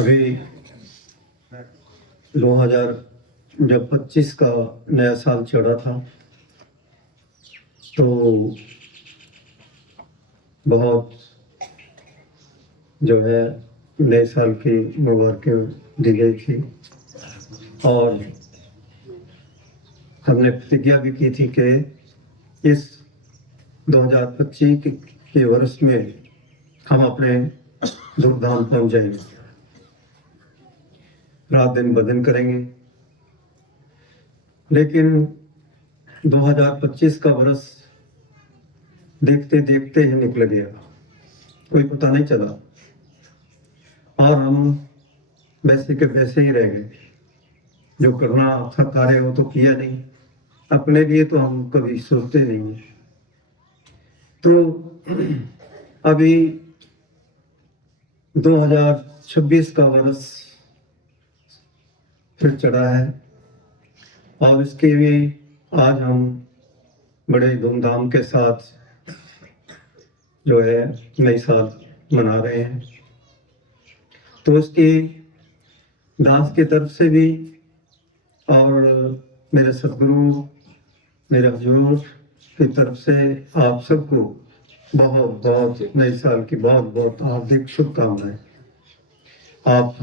अभी 2025 का नया साल चढ़ा था तो बहुत जो है नए साल की मुबारकें दी गई थी और हमने प्रतिज्ञा भी की थी कि इस 2025 के वर्ष में हम अपने धूमधाम पहुंच जाएंगे, रात दिन भजन करेंगे। लेकिन 2025 का वर्ष देखते देखते ही निकल गया, कोई पता नहीं चला और हम वैसे के वैसे ही रह गए। जो करना था कार्य वो तो किया नहीं, अपने लिए तो हम कभी सोचते नहीं। तो अभी 2026 का वर्ष फिर चढ़ा है और इसके भी आज हम बड़े धूमधाम के साथ जो है नई साल मना रहे हैं। तो उसकी दास की तरफ से भी और मेरे सदगुरु मेरे हजूर की तरफ से आप सबको बहुत बहुत नए साल की बहुत बहुत हार्दिक शुभकामनाएं। आप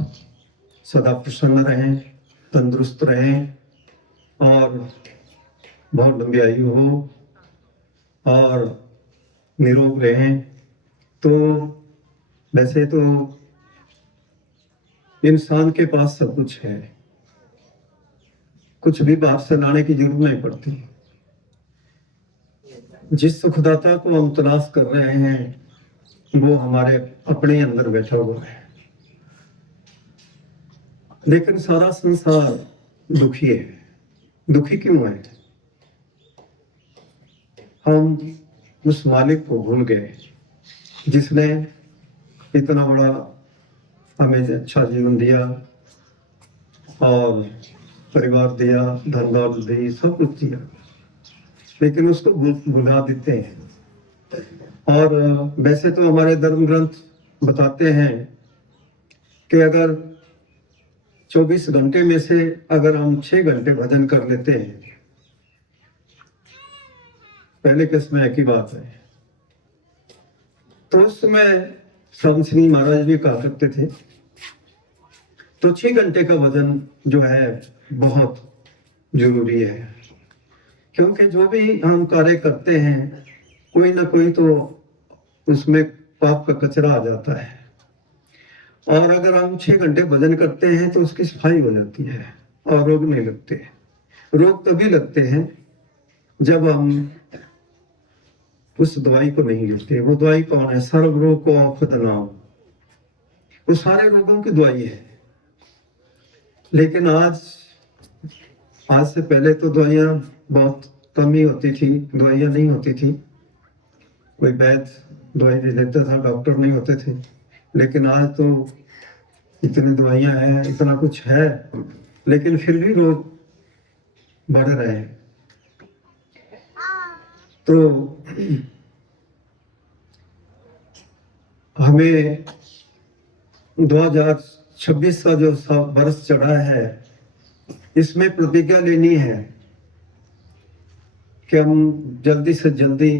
सदा प्रसन्न रहें, तंदुरुस्त रहें और बहुत लंबी आयु हो और निरोग रहें। तो वैसे तो इंसान के पास सब कुछ है, कुछ भी बाहर से लाने की जरूरत नहीं पड़ती। जिस सुखदाता को हम तलाश कर रहे हैं वो हमारे अपने अंदर बैठा हुआ है। लेकिन सारा संसार दुखी है। दुखी क्यों है? हम उस मालिक को भूल गए जिसने इतना बड़ा हमें अच्छा जीवन दिया और परिवार दिया, धन दौलत दी, सब कुछ दिया, लेकिन उसको भुला देते हैं। और वैसे तो हमारे धर्म ग्रंथ बताते हैं कि अगर 24 घंटे में से अगर हम 6 घंटे भजन कर लेते हैं, पहले के समय की बात है, तो उस समय संत श्री महाराज भी कहा करते थे तो 6 घंटे का भजन जो है बहुत जरूरी है। क्योंकि जो भी हम कार्य करते हैं कोई ना कोई तो उसमें पाप का कचरा आ जाता है और अगर हम 6 घंटे भजन करते हैं तो उसकी सफाई हो जाती है और रोग नहीं लगते। रोग तभी लगते हैं जब हम उस दवाई को नहीं लेते। वो दवाई कौन है? सर्व रोग को औषध नाम, वो सारे रोगों की दवाई है। लेकिन आज से पहले तो दवाइयाँ बहुत कम ही होती थी, दवाइयाँ नहीं होती थी। कोई वैद्य दवाई दे देता था, डॉक्टर नहीं होते थे। लेकिन आज तो इतनी दवाइयाँ हैं, इतना कुछ है, लेकिन फिर भी रोग बढ़ रहे हैं। तो हमें 2026 का जो वर्ष चढ़ा है इसमें प्रतिज्ञा लेनी है कि हम जल्दी से जल्दी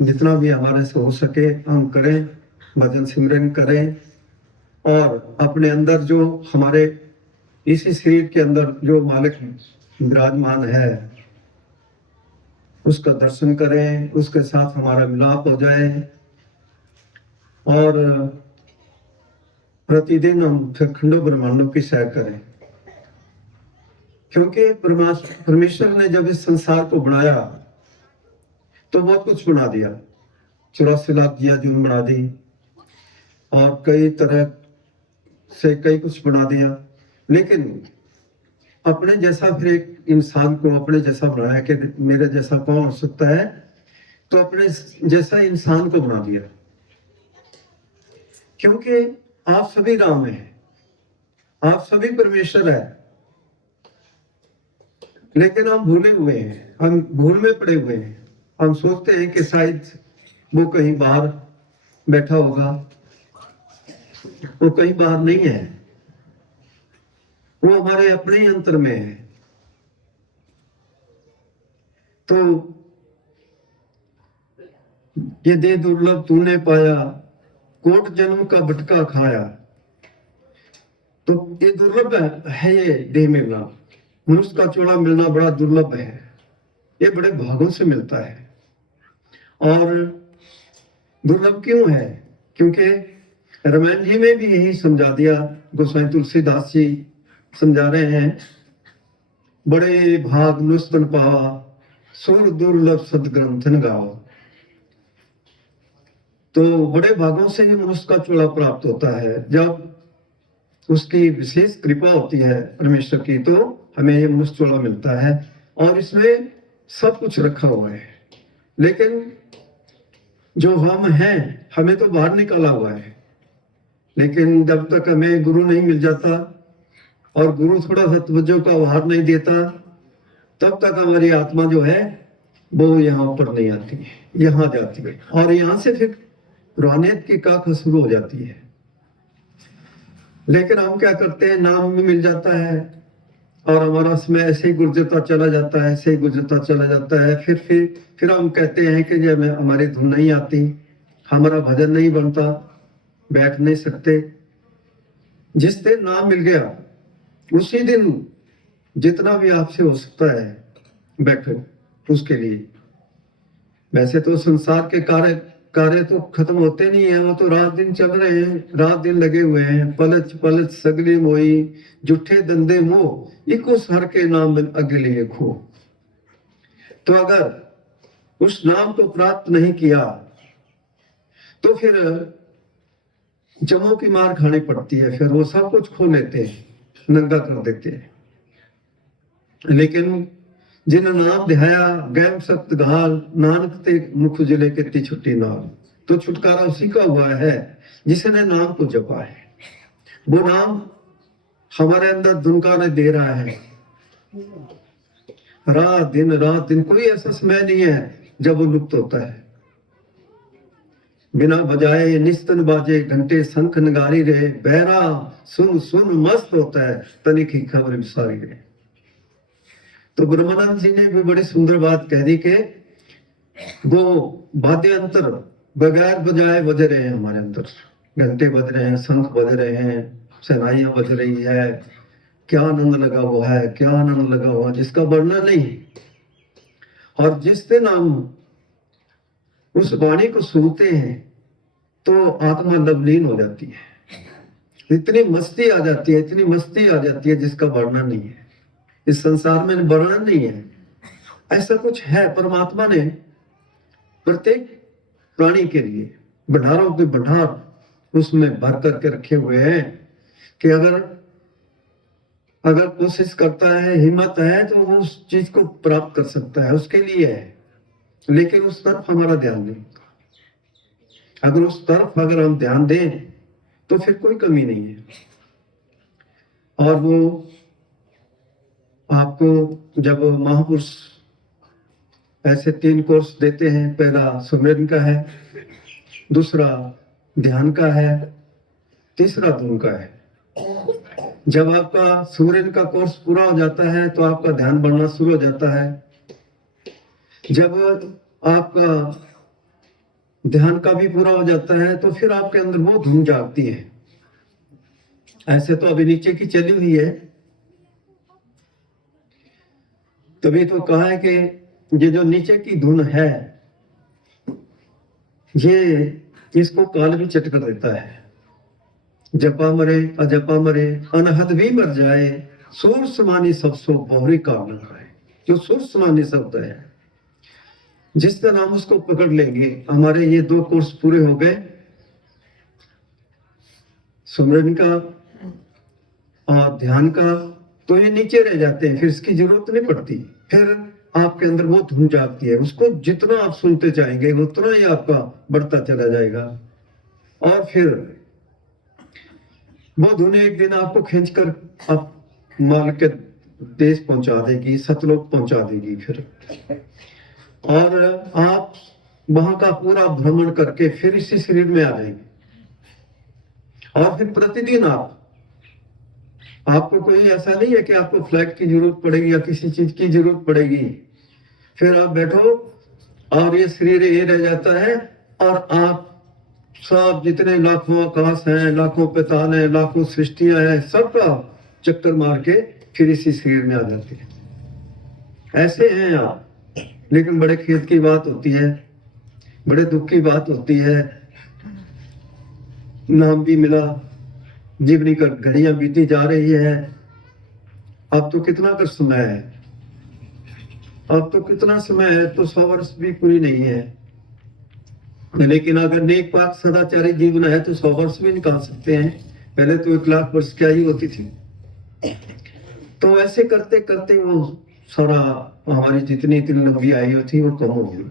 जितना भी हमारे से हो सके हम करें, भजन सिमरन करें और अपने अंदर जो हमारे इसी शरीर के अंदर जो मालिक विराजमान है उसका दर्शन करें, उसके साथ हमारा मिलाप हो जाए और प्रतिदिन हम फिर खंडों ब्रह्मांडों की सैर करें। क्योंकि परमेश्वर ने जब इस संसार को बनाया तो बहुत कुछ बना दिया, 84 लाख जिया जून बना दी और कई तरह से कई कुछ बना दिया। लेकिन अपने जैसा फिर एक इंसान को अपने जैसा बनाया कि मेरे जैसा कौन हो सकता है, तो अपने जैसा इंसान को बना दिया। क्योंकि आप सभी राम हैं, आप सभी परमेश्वर है, लेकिन हम भूले हुए हैं, हम भूल में पड़े हुए हैं। हम सोचते हैं कि शायद वो कहीं बाहर बैठा होगा, वो कहीं बाहर नहीं है। वो हमारे अपने ही अंतर में है। तो ये दे दुर्लभ तूने पाया, कोट जन्म का भटका खाया। तो ये दुर्लभ है ये देह मिलना, मनुष्य का चोला मिलना बड़ा दुर्लभ है। ये बड़े भागों से मिलता है। और दुर्लभ क्यों है? क्योंकि रामायण जी में भी यही समझा दिया। गोसाई तुलसीदास जी समझा रहे हैं, बड़े भाग नुस्तन पावा, सुर दुर्लभ सदग्रंथन गावा। तो बड़े भागों से ही मनुष्य का चोला प्राप्त होता है। जब उसकी विशेष कृपा होती है परमेश्वर की, तो हमें ये मनुष्य चोला मिलता है। और इसमें सब कुछ रखा हुआ है, लेकिन जो हम हैं, हमें तो बाहर निकाला हुआ है। लेकिन जब तक हमें गुरु नहीं मिल जाता और गुरु थोड़ा सा तवज्जो का आहार नहीं देता, तब तक हमारी आत्मा जो है वो यहाँ ऊपर नहीं आती है, यहाँ जाती है। और यहाँ से फिर रूहानियत की काख शुरू हो जाती है। लेकिन हम क्या करते हैं, नाम में मिल जाता है और हमारा समय ऐसे ही गुजरता चला जाता है, ऐसे ही गुजरता चला जाता है। फिर हम कहते हैं कि जब हमारी धुन नहीं आती, हमारा भजन नहीं बनता, बैठ नहीं सकते। जिस दिन नाम मिल गया उसी दिन जितना भी आपसे हो सकता है बैठो उसके लिए। वैसे तो संसार के कार्य तो खत्म होते नहीं है, वो तो रात दिन चल रहे हैं, रात दिन लगे हुए हैं। पलच पलच सगली मोई, जुठे दंदे मोह, इको सर के नाम अगले खो। तो अगर उस नाम को प्राप्त नहीं किया तो फिर जमों की मार खानी पड़ती है। फिर वो सब कुछ खो लेते हैं, नंगा कर देते हैं। लेकिन जिन नाम ध्याया गैम सख्त घाल, नानक ते मुख उजले के छुट्टी नाल। तो छुटकारा उसी का हुआ है जिसने नाम को जपा है। वो नाम हमारे अंदर धुनकारे दे रहा है रात दिन। कोई ऐसा समय नहीं है जब वो लुप्त होता है। बिना बजाए निस्तन बाजे, घंटे शंख नगारी रहे, बहरा सुन सुन मस्त होता है, तनिक ही खबर विसारी रहे। तो ब्रह्मानंद जी ने भी बड़ी सुंदर बात कह दी कि वो वाद्य अंतर बगैर बजाए बज रहे हैं हमारे अंदर। घंटे बज रहे हैं, शंख बज रहे हैं, शहनाइयां बज रही है। क्या आनंद लगा हुआ है, क्या आनंद लगा हुआ, जिसका वर्णन नहीं। और जिस दिन हम उस वाणी को सुनते हैं तो आत्मा लवलीन हो जाती है। इतनी मस्ती आ जाती है, इतनी मस्ती आ जाती है जिसका वर्णन नहीं है। इस संसार में वर्णन नहीं है। ऐसा कुछ है परमात्मा ने प्रत्येक प्राणी के लिए भंडारों के भंडार उसमें भर करके रखे हुए हैं कि अगर कोशिश करता है, हिम्मत है, तो वो उस चीज को प्राप्त कर सकता है, उसके लिए है। लेकिन उस तरफ हमारा ध्यान नहीं। अगर उस तरफ अगर हम ध्यान दें तो फिर कोई कमी नहीं है। और वो आपको जब महापुरुष ऐसे 3 कोर्स देते हैं, पहला सुमिरन का है, दूसरा ध्यान का है, तीसरा धुन का है। जब आपका सुमिरन का कोर्स पूरा हो जाता है तो आपका ध्यान बढ़ना शुरू हो जाता है। जब आपका ध्यान का भी पूरा हो जाता है तो फिर आपके अंदर वो धुन जागती है। ऐसे तो अभी नीचे की चली हुई है। तभी तो कहा है कि ये जो नीचे की धुन है, ये इसको काल भी चट कर देता है। जपा मरे अजपा मरे, अनहद भी मर जाए, सुर समानी सब सो बहुरी काल न खाए। जो सुर समानी शब्द है, जिस दिन हम उसको पकड़ लेंगे, हमारे ये 2 कोर्स पूरे हो गए, सुमिरन का और ध्यान का, तो ये नीचे रह जाते हैं। फिर इसकी जरूरत नहीं पड़ती। फिर आपके अंदर वो धुन जागती है। उसको जितना आप सुनते जाएंगे उतना ही आपका बढ़ता चला जाएगा। और फिर वो धुन एक दिन आपको खींचकर आप मान के देश पहुंचा देगी, सतलोक पहुंचा देगी। फिर और आप वहां का पूरा भ्रमण करके फिर इसी शरीर में आ जाएंगे। और फिर प्रतिदिन आप आपको कोई ऐसा नहीं है कि आपको फ्लैट की जरूरत पड़ेगी या किसी चीज की जरूरत पड़ेगी, फिर आप बैठो और ये शरीर ये रह जाता है और आप सब जितने लाखों आकाश हैं, लाखों पैताल हैं, लाखों सृष्टियां हैं, सबका चक्कर मार के फिर इसी शरीर में आ जाते हैं। ऐसे हैं आप। लेकिन बड़े खेद की बात होती है, बड़े दुख की बात होती है, नाम भी मिला, जीवनी कर घड़ियां बीती जा रही है। अब तो कितना कर समय है, अब तो कितना समय है, तो 100 वर्ष भी पूरी नहीं है। लेकिन अगर नेक पाक सदाचारी जीवन है तो 100 वर्ष भी निकाल सकते हैं। पहले तो 1 लाख वर्ष की आयु होती थी। तो ऐसे करते करते वो सारा हमारी जितनी इतनी लंबी आयु थी वो कम हो गई,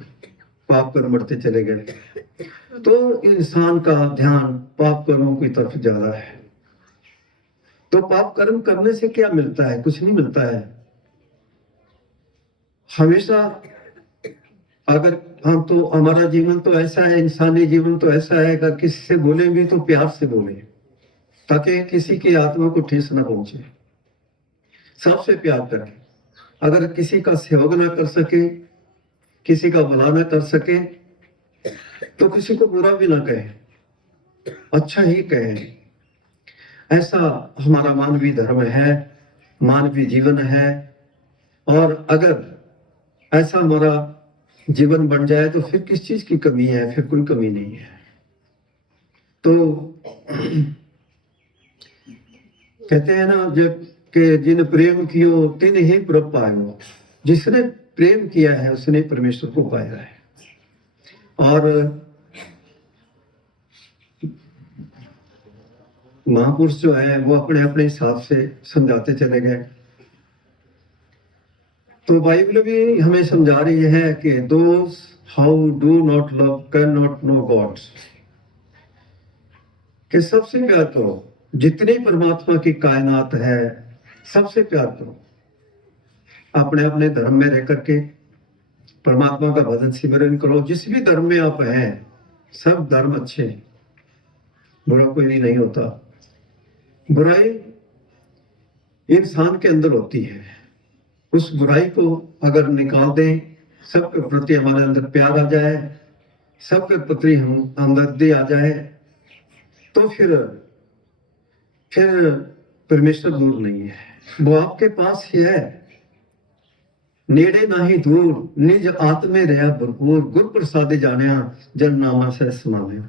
पाप कर्म बढ़ते चले गए। तो इंसान का ध्यान पाप कर्मों की तरफ ज्यादा है। तो पाप कर्म करने से क्या मिलता है? कुछ नहीं मिलता है। हमेशा अगर हम तो हमारा जीवन तो ऐसा है, इंसानी जीवन तो ऐसा है, अगर किसी से बोलेंगे तो प्यार से बोले ताकि किसी की आत्मा को ठेस ना पहुंचे। सबसे प्यार करें। अगर किसी का सहयोग ना कर सके, किसी का भला ना कर सके, तो किसी को बुरा भी ना कहे, अच्छा ही कहे। ऐसा हमारा मानवीय धर्म है, मानवीय जीवन है। और अगर ऐसा हमारा जीवन बन जाए तो फिर किस चीज की कमी है? फिर कोई कमी नहीं है। तो कहते हैं ना जब कि जिन प्रेम कियो तिन ही प्रभ पायो, जिसने प्रेम किया है उसने परमेश्वर को पाया है। और महापुरुष जो है वो अपने अपने हिसाब से समझाते चले गए। तो बाइबल भी हमें समझा रही है कि those how do not love can not know God, कि सबसे प्यार करो। जितनी परमात्मा की कायनात है सबसे प्यार करो। अपने अपने धर्म में रह करके परमात्मा का भजन सिमरन करो। जिस भी धर्म में आप हैं, सब धर्म अच्छे हैं, बुरा कोई भी नहीं होता। बुराई इंसान के अंदर होती है। उस बुराई को अगर निकाल दें, सबके प्रति हमारे अंदर प्यार आ जाए, सबके प्रति हम हमदर्दी आ जाए, तो फिर परमेश्वर दूर नहीं है, वो आपके पास ही है। नेड़े नाही दूर निज आत्मे रहा भरपूर, गुर प्रसादे जाने जन नामा से समाने।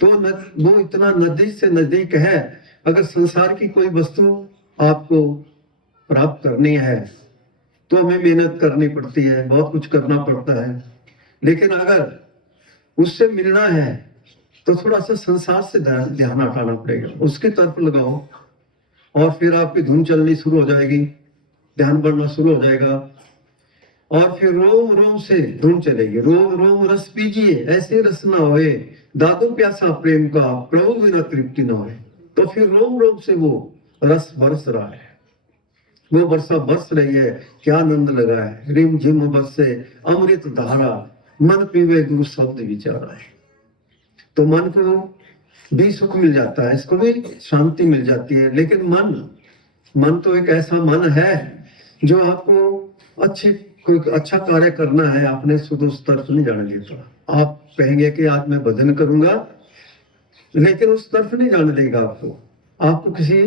तो वो इतना नजदीक से नजदीक है। अगर संसार की कोई वस्तु आपको प्राप्त करनी है तो हमें मेहनत करनी पड़ती है, बहुत कुछ करना पड़ता है। लेकिन अगर उससे मिलना है तो थोड़ा सा संसार से ध्यान हटाना पड़ेगा, उसकी तरफ लगाओ, और फिर आपकी धुन चलनी शुरू हो जाएगी, ध्यान बढ़ना शुरू हो जाएगा, और फिर रोम रोम से धुन चलेगी। रोम रोम रस पीजिए ऐसे रस ना होए, दादू प्यासा प्रेम का प्रभु बिना तृप्ति ना होए। तो फिर रोम रोम से वो रस बरस रहा है, वो वर्षा बरस रही है, क्या आनंद लगा है। रिम झिम बरसे अमृत धारा, मन पीवे गुरु शब्द विचारा है। तो मन को भी सुख मिल जाता है, इसको भी शांति मिल जाती है। लेकिन मन तो एक ऐसा मन है जो आपको कोई अच्छा कार्य करना है, आपने शुद्ध उस तरफ नहीं जाने देता। आप कहेंगे कि आज मैं भजन करूंगा, लेकिन उस तरफ नहीं जाने देगा आपको किसी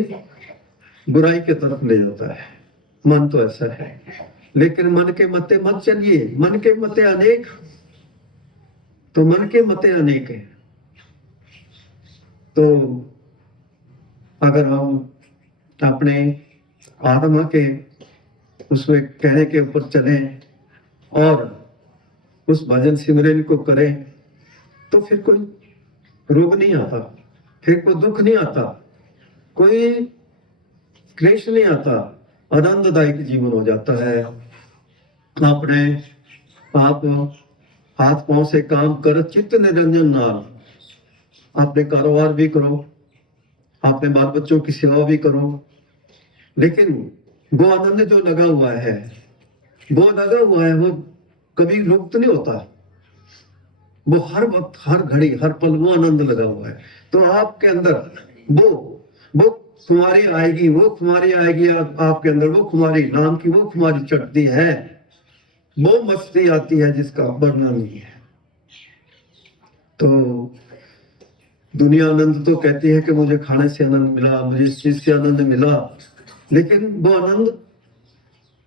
बुराई के तरफ ले जाता है। मन तो ऐसा है। लेकिन मन के मते मत चलिए, मन के मते अनेक, तो मन के मते अनेक है। तो अगर हम अपने आत्मा के उसमें कहने के ऊपर चलें और उस भजन सिमरन को करें, तो फिर कोई रोग नहीं आता, फिर कोई दुख नहीं आता, कोई क्लेश नहीं आता, आनंददायक जीवन हो जाता है। अपने आप हाथ पांव से काम कर चित्त निरंजन नाल अपने कारोबार भी करो, अपने बाल बच्चों की सेवा भी करो। लेकिन वो आनंद जो लगा हुआ है, वो कभी लुप्त नहीं होता। वो हर वक्त, हर घड़ी, हर पल वो आनंद लगा हुआ है। तो आपके अंदर वो खुमारी आएगी, वो खुमारी आएगी आपके अंदर, वो खुमारी नाम की वो खुमारी चढ़ती है, वो मस्ती आती है जिसका वर्णन नहीं है। तो दुनिया आनंद तो कहती है कि मुझे खाने से आनंद मिला, मुझे इस चीज से आनंद मिला, लेकिन वो आनंद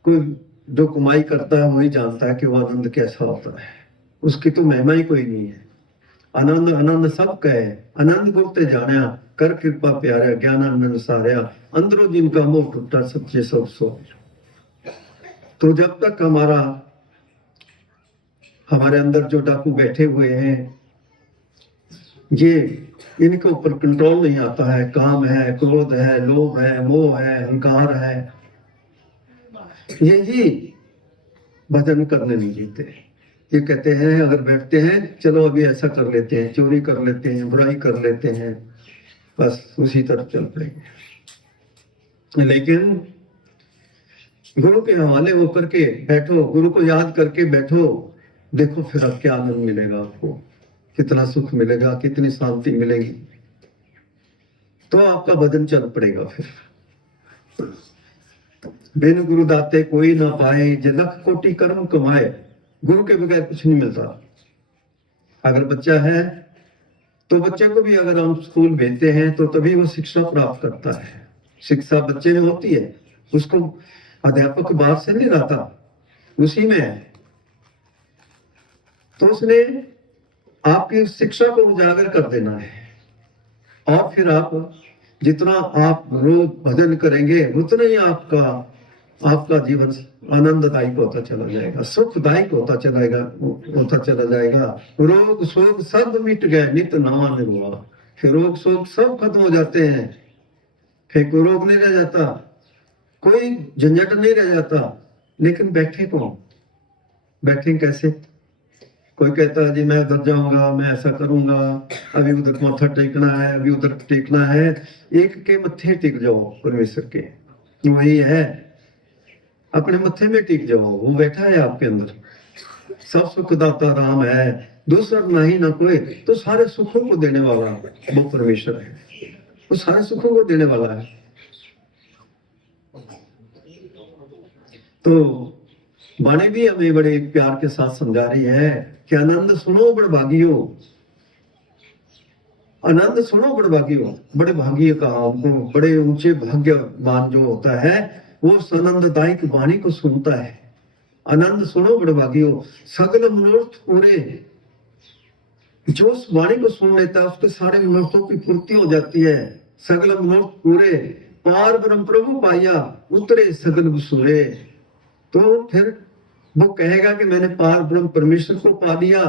कोई जो कमाई करता है वही जानता है कि वो आनंद कैसा होता है। उसकी तो महिमा ही कोई नहीं है। आनंद आनंद सब कहे, आनंद गुरते जाने, कर कृपा प्यारे, ज्ञान आनंद सारे, अंदरों जिनका मोह टूटा सच्चे सब सो। तो जब तक हमारे अंदर जो डाकू बैठे हुए हैं, ये इनके ऊपर कंट्रोल नहीं आता है, काम है, क्रोध है, लोभ है, मोह है, अहंकार है, यही भजन करने नहीं देते। ये कहते हैं अगर बैठते हैं चलो अभी ऐसा कर लेते हैं, चोरी कर लेते हैं, बुराई कर लेते हैं, बस उसी तरफ चल पड़ेंगे। लेकिन गुरु के हवाले होकर के बैठो, गुरु को याद करके बैठो, देखो फिर अब क्या आनंद मिलेगा आपको, कितना सुख मिलेगा, कितनी शांति मिलेगी। तो आपका भजन चल पड़ेगा। फिर बिन गुरु दाते कोई ना पाए, जे लख कोटि कर्म कमाए। गुरु के बगैर कुछ नहीं मिलता। अगर बच्चा है तो बच्चे को भी अगर हम स्कूल भेजते हैं तो तभी वो शिक्षा प्राप्त करता है। शिक्षा बच्चे में होती है, उसको अध्यापक बाहर से नहीं लाता, उसी में है। तो उसने आपकी शिक्षा को उजागर कर देना है, और फिर आप जितना आप रोज भजन करेंगे उतना ही आपका जीवन आनंददायक होता चला जाएगा, सुखदायक होता चला जाएगा। रोग शोक सब मिट गए, नित नवा निर्वाह। फिर रोग शोक सब खत्म हो जाते हैं, फिर कोई रोग नहीं रह जाता, कोई झंझट नहीं रह जाता। लेकिन बैठे कौन, बैठे कैसे? कोई कहता है जी मैं उधर जाऊंगा, मैं ऐसा करूंगा, अभी उधर माथा टेकना है, अभी उधर टेकना है। एक के मत्थे टिक जाओ, परमेश्वर के वही है, अपने मत्थे में टिक जाओ, वो बैठा है आपके अंदर। सब सुखदाता राम है, दूसरा नहीं ना कोई। तो सारे सुखों को देने वाला वो परमेश्वर है, वो सारे सुखों को देने वाला है। तो वाणी भी हमें बड़े प्यार के साथ समझा रही है कि आनंद सुनो बड़ भागियो, आनंद सुनो बड़ भागियो। बड़े भाग्य का हमको, बड़े ऊंचे भाग्यवान जो होता है वो आनंददायक वाणी को सुनता है। आनंद सुनो बड़ भागियो, सगल मनोरथ पूरे। जो उस वाणी को सुन लेता है उसके सारे मनोरथों की पूर्ति हो जाती है। सगल मनोरथ पूरे, पार ब्रह्म प्रभु पाया, उतरे सगल वसूरे। तो फिर वो कहेगा कि मैंने पार ब्रह्म परमेश्वर को पा लिया,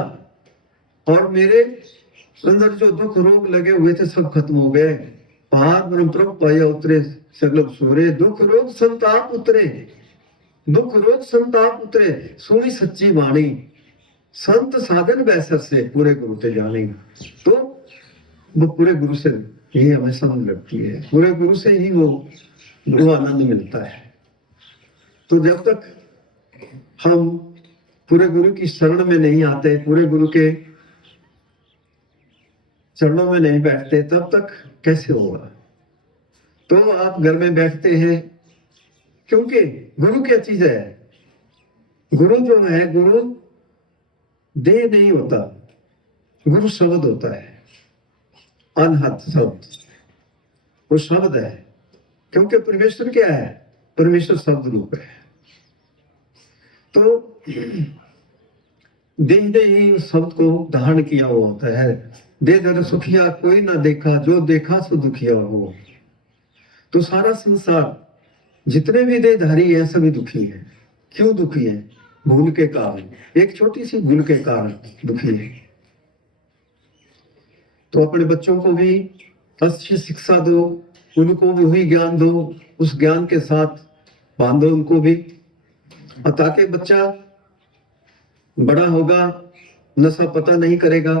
और मेरे अंदर जो दुख रोग लगे हुए थे सब खत्म हो गए। पार ब्रह्म प्रभु पाया, उतरे सगल वसूरे। दुख रोग संताप उतरे, दुख रोग संताप उतरे। सुनी सच्ची वाणी, संत साधन बैसर से पूरे गुरु ते जाने। तो वो पूरे गुरु से ही हमें समझ लगती है, पूरे गुरु से ही वो आनंद मिलता है। तो जब तक हम पूरे गुरु की शरण में नहीं आते, पूरे गुरु के चरणों में नहीं बैठते, तब तक कैसे होगा? तो आप घर में बैठते हैं क्योंकि गुरु क्या चीज है? गुरु जो है, गुरु देह नहीं होता, गुरु शब्द होता है, अनहद शब्द। वो शब्द है, क्योंकि परमेश्वर क्या है? परमेश्वर शब्द रूप है। तो देह ने ही उस शब्द को धारण किया हुआ होता है। दे दर सुखिया कोई ना देखा, जो देखा सो दुखिया हो। तो सारा संसार जितने भी देहधारी हैं सभी दुखी हैं। क्यों दुखी हैं? भूल के कारण, एक छोटी सी भूल के कारण दुखी है। तो अपने बच्चों को भी अच्छी शिक्षा दो, उनको भी वही ज्ञान दो, उस ज्ञान के साथ बांधो उनको भी, ताकि बच्चा बड़ा होगा, नशा पता नहीं करेगा,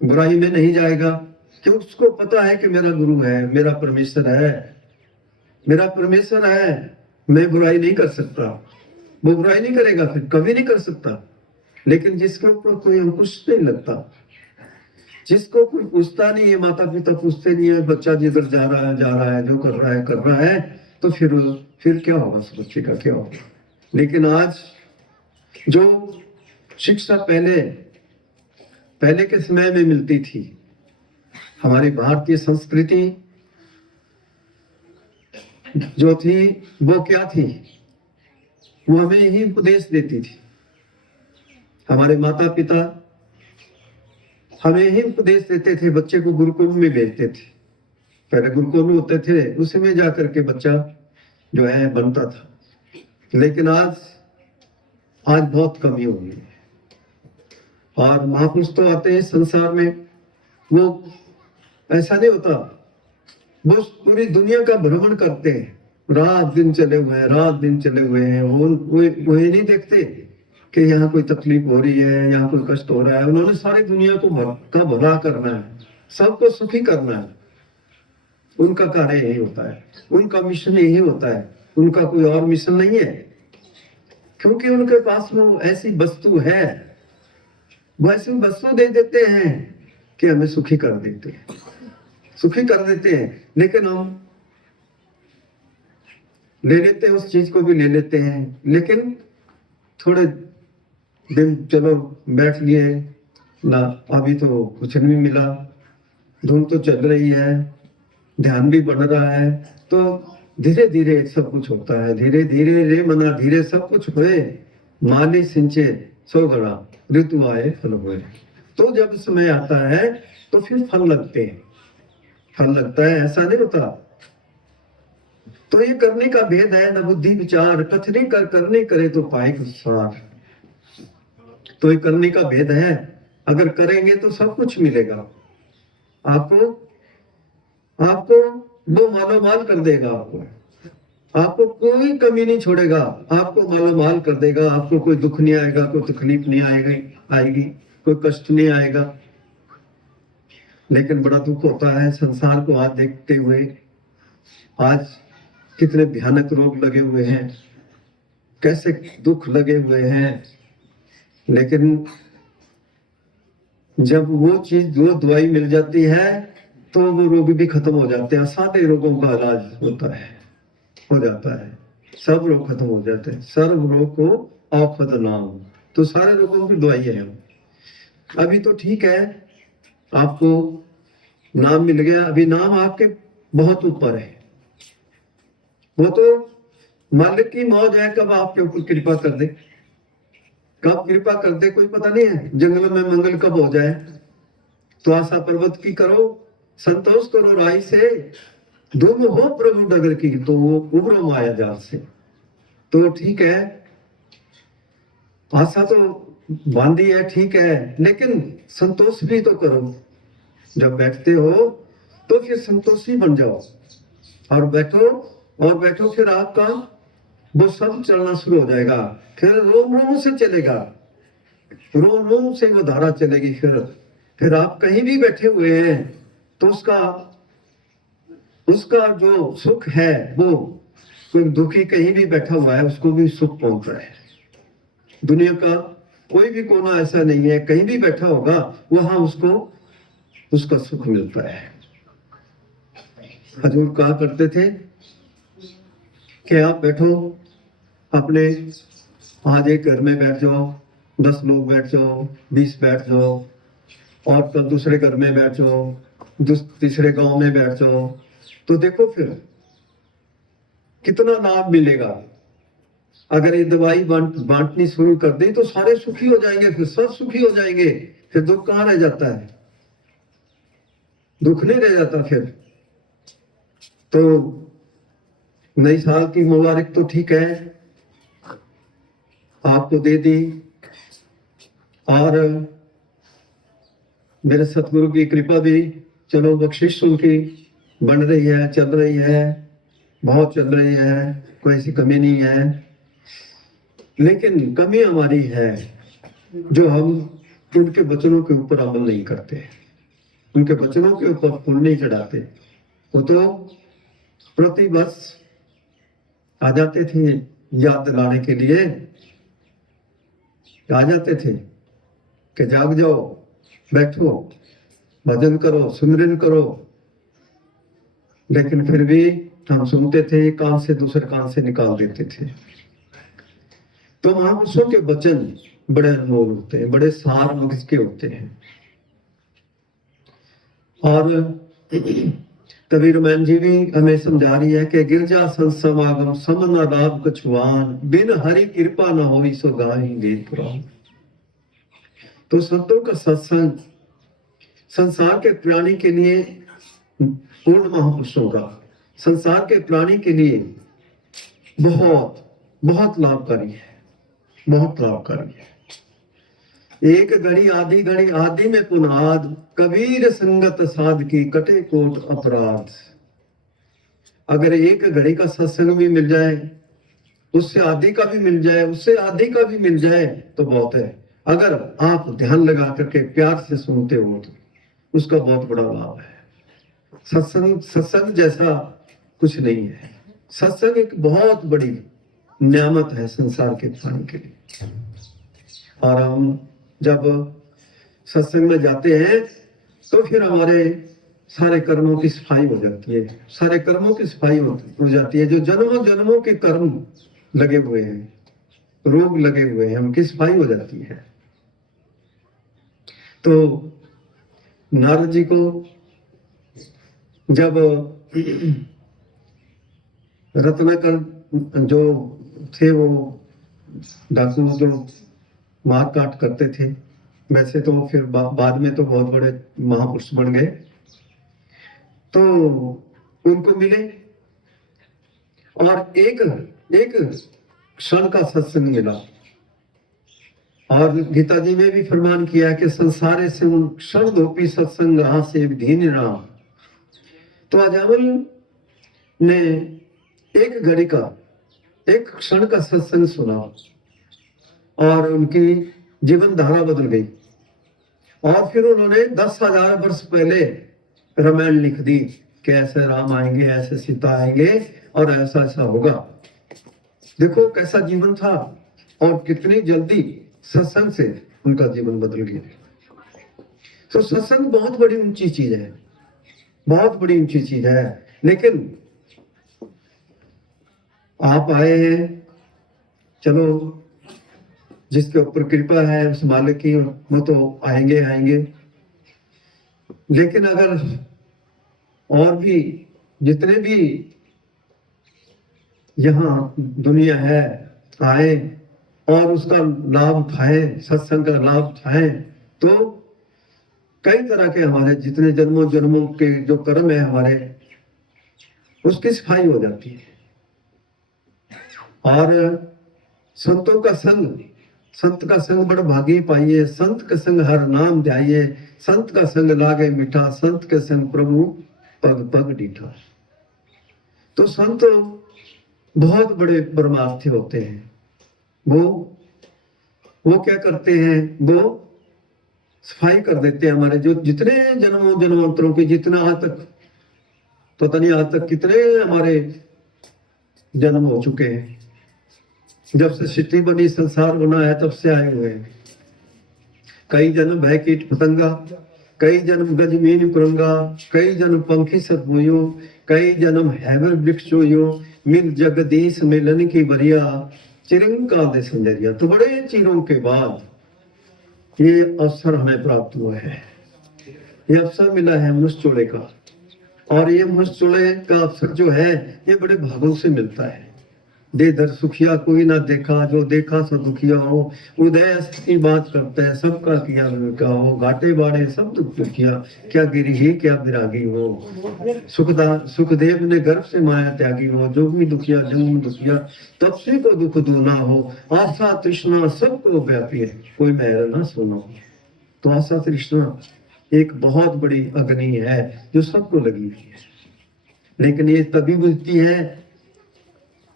बुराई में नहीं जाएगा, क्योंकि उसको पता है कि मेरा गुरु है, मेरा परमेश्वर है, मेरा परमेश्वर है, मैं बुराई नहीं कर सकता। वो बुराई नहीं करेगा, फिर कभी नहीं कर सकता। लेकिन जिसके ऊपर कोई अंकुश नहीं लगता, जिसको कोई पूछता नहीं है, माता पिता पूछते नहीं है, बच्चा जिधर जा रहा है जा रहा है, जो कर रहा है कर रहा है, तो फिर क्या होगा उस बच्चे का, क्या होगा। लेकिन आज जो शिक्षा पहले के समय में मिलती थी, हमारी भारतीय संस्कृति जो थी वो क्या थी, वो हमें ही उपदेश देती थी। हमारे माता पिता हमें ही उपदेश देते थे, बच्चे को गुरुकुल में भेजते थे। पहले गुरुकुल होते थे, उसमें जाकर के बच्चा जो है बनता था। लेकिन आज बहुत कमी हो गई है। और महापुरुष तो आते हैं संसार में, वो ऐसा नहीं होता, वो पूरी दुनिया का भ्रमण करते हैं, रात दिन चले हुए हैं। वो ये नहीं देखते कि यहाँ कोई तकलीफ हो रही है, यहाँ कोई कष्ट हो रहा है। उन्होंने सारी दुनिया को भला करना है, सबको सुखी करना है। उनका कार्य यही होता है, उनका मिशन यही होता है, उनका कोई और मिशन नहीं है। क्योंकि उनके पास वो ऐसी वस्तु है, वो ऐसी वस्तु दे देते हैं कि हमें सुखी कर देते हैं। लेकिन हम ले लेते हैं, उस चीज को भी ले लेते हैं, लेकिन थोड़े दिन चलो बैठ लिए ना, अभी तो कुछ नहीं मिला। धुन तो चल रही है, ध्यान भी बढ़ रहा है, तो धीरे धीरे सब कुछ होता है। धीरे धीरे रे मना धीरे सब कुछ होए, माली सिंचे सो गड़ा ऋतु आए फल हुए। तो जब समय आता है तो फिर फल लगते हैं, फल लगता है, ऐसा नहीं होता। तो ये करने का भेद है, न बुद्धि विचार कथनी कर करने करे तो पाए कुछ सार। तो ये करने का भेद है, अगर करेंगे तो सब कुछ मिलेगा आपको वो मालोमाल कर देगा। आपको कोई कमी नहीं छोड़ेगा, आपको मालोमाल कर देगा। आपको कोई दुख नहीं आएगा, कोई तकलीफ नहीं आएगी, कोई कष्ट नहीं आएगा। लेकिन बड़ा दुख होता है संसार को आज देखते हुए। आज कितने भयानक रोग लगे हुए हैं, कैसे दुख लगे हुए हैं। लेकिन जब वो चीज, वो दवाई मिल जाती है तो वो रोग भी खत्म हो जाते हैं। सारे रोगों का इलाज हो जाता है, सब रोग खत्म हो जाते हैं। सर्व रोग को औषध नाम, तो सारे रोगों की दवाई है। अभी तो ठीक है, आपको नाम मिल गया, अभी नाम आपके बहुत ऊपर है। वो तो मालिक की मौज है, कब आपके ऊपर कृपा कर दे, कब कृपा कर दे कोई पता नहीं है। जंगल में मंगल कब हो जाए। तो आशा पर्वत की करो, संतोष करो राई से, धूम हो प्रभु डगर की, तो वो उभरो माया जाल से। तो ठीक है, आशा तो बांधी है, ठीक है, लेकिन संतोष भी तो करो। जब बैठते हो तो फिर संतोषी बन जाओ, और बैठो फिर आपका वो सब चलना शुरू हो जाएगा। फिर रोम रोम से चलेगा, रोम रोम से वो धारा चलेगी। फिर आप कहीं भी बैठे हुए हैं तो उसका जो सुख है, वो कोई दुखी कहीं भी बैठा हुआ है उसको भी सुख पहुंच रहा है। दुनिया का कोई भी कोना ऐसा नहीं है, कहीं भी बैठा होगा वहां उसका सुख मिलता है। हजूर कहा करते थे कि आप बैठो, अपने आज एक घर में बैठ जाओ, 10 लोग बैठ जाओ, 20 बैठ जाओ, और कल दूसरे घर में बैठ जाओ, तीसरे गांव में बैठ जाओ, तो देखो फिर कितना लाभ मिलेगा। अगर ये दवाई बांटनी शुरू कर दी तो सारे सुखी हो जाएंगे, फिर सब सुखी हो जाएंगे। फिर दुख कहाँ रह जाता है, दुख नहीं रह जाता फिर। तो नई साल की मुबारक तो ठीक है आपको दे दी, और मेरे सतगुरु की कृपा भी, चलो बख्शिश उनकी बन रही है, चल रही है, बहुत चल रही है, कोई ऐसी कमी नहीं है। लेकिन कमी हमारी है जो हम उनके वचनों के ऊपर अमल नहीं करते, उनके वचनों के ऊपर फूल नहीं चढ़ाते। वो तो प्रतिवर्ष आ जाते थे याद दिलाने के लिए, आ जाते थे कि जाग जाओ, बैठो, भजन करो, सिमरन करो, लेकिन फिर भी हम सुनते थे, एक कान से दूसरे कान से निकाल देते थे। तो महापुरुषों के वचन बड़े अनमोल होते हैं, बड़े सार मगज के होते हैं। और कबीर मैन जी भी हमें समझा रही है कि गिरजा संसमागम समन लाभ कछुआन, बिन हरि कृपा न होई सो गाहि वेद पुराण। तो संतों का सत्संग संसार के प्राणी के लिए, पूर्ण महापुरुषों का संसार के प्राणी के लिए बहुत बहुत लाभकारी है, बहुत लाभकारी है। एक घड़ी आधी घड़ी आदि में पुनाद, कबीर संगत साध की कटे कोट अपराध। अगर एक घड़ी का सत्संग भी मिल जाए, उससे आदि का भी मिल जाए, उससे आदि का भी मिल जाए तो बहुत है। अगर आप ध्यान लगा करके प्यार से सुनते हो तो उसका बहुत बड़ा लाभ है। सत्संग जैसा कुछ नहीं है। सत्संग एक बहुत बड़ी नियामत है संसार के प्राणी के लिए। और हम जब सत्संग में जाते हैं तो फिर हमारे सारे कर्मों की सफाई हो जाती है, सारे कर्मों की सफाई हो जाती है। जो जन्मों जन्मों के कर्म लगे हुए हैं, रोग लगे हुए हैं, उनकी सफाई हो जाती है। तो नारद जी को जब रत्नाकर जो थे वो डाकू जो मार काट करते थे, वैसे तो फिर बाद में तो बहुत बड़े महापुरुष बन गए, तो उनको मिले और एक क्षण का सत्संग मिला। और गीता जी में भी फरमान किया कि संसारे से क्षण धोपी सत्संग रहा से धीन राम। तो अजामिल ने एक घड़ी का, एक क्षण का सत्संग सुना और उनकी जीवन धारा बदल गई। और फिर उन्होंने 10,000 वर्ष पहले रामायण लिख दी कि ऐसे राम आएंगे, ऐसे सीता आएंगे और ऐसा ऐसा होगा। देखो कैसा जीवन था और कितनी जल्दी सत्संग से उनका जीवन बदल गया। तो सत्संग बहुत बड़ी ऊंची चीज है, बहुत बड़ी ऊंची चीज है। लेकिन आप आए हैं, चलो जिसके ऊपर कृपा है उस मालिक की, वो तो आएंगे आएंगे। लेकिन अगर और भी जितने भी यहाँ दुनिया है आए और उसका लाभ उठाएं, सत्संग का लाभ उठाएं, तो कई तरह के हमारे जितने जन्मों जन्मों के जो कर्म है हमारे, उसकी सफाई हो जाती है। और संतों का संग, संत का संग बड़ा भागी पाइए, संत का संग हर नाम ध्याइए, संत का संग लागे मीठा, संत के संग प्रभु पग पग डीठा। तो संत बहुत बड़े परमार्थी होते हैं। वो क्या करते हैं, वो सफाई कर देते हैं हमारे जो जितने जन्मों जन्मांतरों के, जितना आज तक पता नहीं आज तक कितने हमारे जन्म हो चुके हैं। जब से सृष्टि बनी, संसार बना है, तब से आए हुए हैं। कई जन्म भय कीट पतंगा, कई जन्म गजमीन कुरंगा, कई जन्म पंखी सतमुयो, कई जन्म हैवर वृक्ष होयो, मिल जगदीश मिलन की बरिया, चिरंका दे संजरिया। तो बड़े चीरों के बाद ये अवसर हमें प्राप्त हुआ है, ये अवसर मिला है मनुष्य चोले का। और ये मनुष्य चोले का अवसर जो है ये बड़े भागों से मिलता है। दे दर सुखिया कोई ना देखा, जो देखा सो दुखिया हो, उदय की बात करता है सबका किया का हो, घाटे बाड़े सब दुख दुखिया, क्या गिरी ही क्या विरागी हो, सुखदेव ने गर्भ से माया त्यागी हो, जो भी दुखिया जन्म दुखिया तब से को दुख दूना हो, आशा तृष्णा सबको व्यापी है, कोई मेरा ना सुनो। तो आशा तृष्णा एक बहुत बड़ी अग्नि है जो सबको लगी हुई है, लेकिन ये तभी बुझती है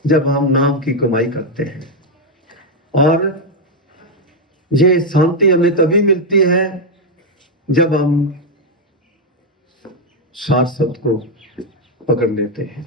जब हम नाम की कमाई करते हैं। और ये शांति हमें तभी मिलती है जब हम सार शब्द को पकड़ लेते हैं।